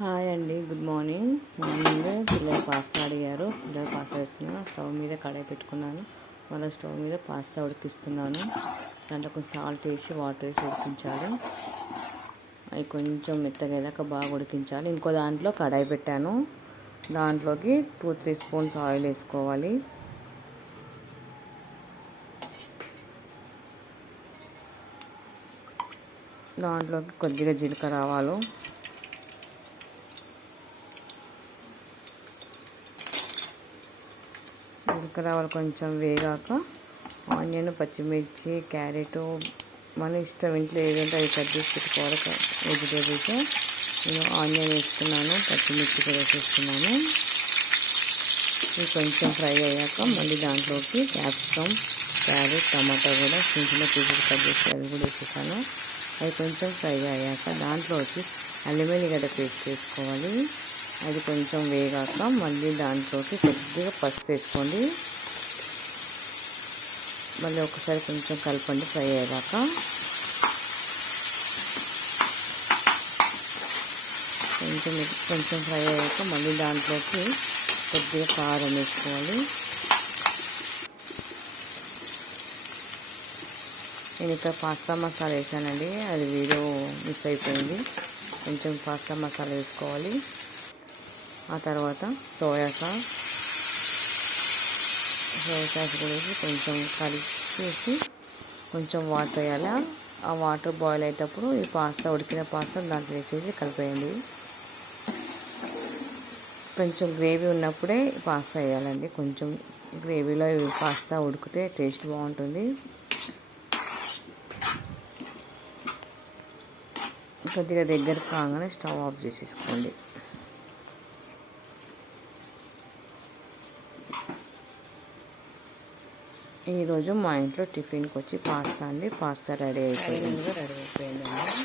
Hi అండి good morning. Morning పిల్లలు pasta అడిగారు. పిల్లలు పాస్తా వేస్తున్నాను స్టవ్ మీద కడాయి పెట్టుకున్నాను. మళ్ళీ స్టవ్ మీద పాస్తా ఉడికిస్తున్నాను. దాంట్లో కొంచెం సాల్ట్ వేసి వాటర్ వేసి ఉడికించాలి. అవి కొంచెం మెత్తగా అయ్యాక బాగా ఉడికించాలి. ఇంకో దాంట్లో కడాయి పెట్టాను. దాంట్లోకి టూ త్రీ స్పూన్స్ ఆయిల్ వేసుకోవాలి. దాంట్లోకి కొద్దిగా జీలకర్ర ఆవాలు. జీలకర్ర కొంచెం వేగాక. ఆనియన్ పచ్చిమిర్చి క్యారెట్. మన ఇష్టం ఇంట్లో ఏదంటే అవి కట్ చేసి పెట్టుకోవాలి. వెజిటేబుల్స్. నేను ఆనియన్ వేస్తున్నాను పచ్చిమిర్చి కూడా వేసేస్తున్నాను. ఇవి కొంచెం ఫ్రై అయ్యాక మళ్ళీ దాంట్లోకి క్యాప్సికమ్ క్యారెట్ టమాటా కూడా చిన్న చిన్న పీసెస్ కట్ చేసి అవి కూడా వేసేసాను. అవి కొంచెం ఫ్రై అయ్యాక దాంట్లోకి అల్లం వెల్లిగడ్డ పేస్ట్ వేసుకోవాలి. అది కొంచెం వేగాక మళ్ళీ దాంట్లోకి కొద్దిగా పసుపు వేసుకోండి. మళ్ళీ ఒకసారి కొంచెం కలపండి ఫ్రై అయ్యాక కొంచెం కొంచెం ఫ్రై అయ్యాక మళ్ళీ దాంట్లోకి కొద్దిగా కారం వేసుకోవాలి. నేను ఇక్కడ పాస్తా మసాలా వేసానండి. అది వీడియో మిస్ అయిపోయింది. కొంచెం పాస్తా మసాలా వేసుకోవాలి. ఆ తర్వాత సోయా సాస్. సోయా సాస్ కూడా వేసి కొంచెం కలిపేసి కొంచెం వాటర్ వేయాలి. ఆ వాటర్ బాయిల్ అయ్యేటప్పుడు ఈ పాస్తా ఉడికిన పాస్తా దాంట్లో వేసేసి కలిపేయండి. కొంచెం గ్రేవీ ఉన్నప్పుడే పాస్తా వేయాలండి. కొంచెం గ్రేవీలో పాస్తా ఉడికితే టేస్ట్ బాగుంటుంది. కొద్దిగా దగ్గర కాగానే స్టవ్ ఆఫ్ చేసేసుకోండి. ఈరోజు మా ఇంట్లో టిఫిన్కి వచ్చి పాస్తా అండి. పాస్తా రెడీ అయిపోయింది. రెడీ అయిపోయిందండి.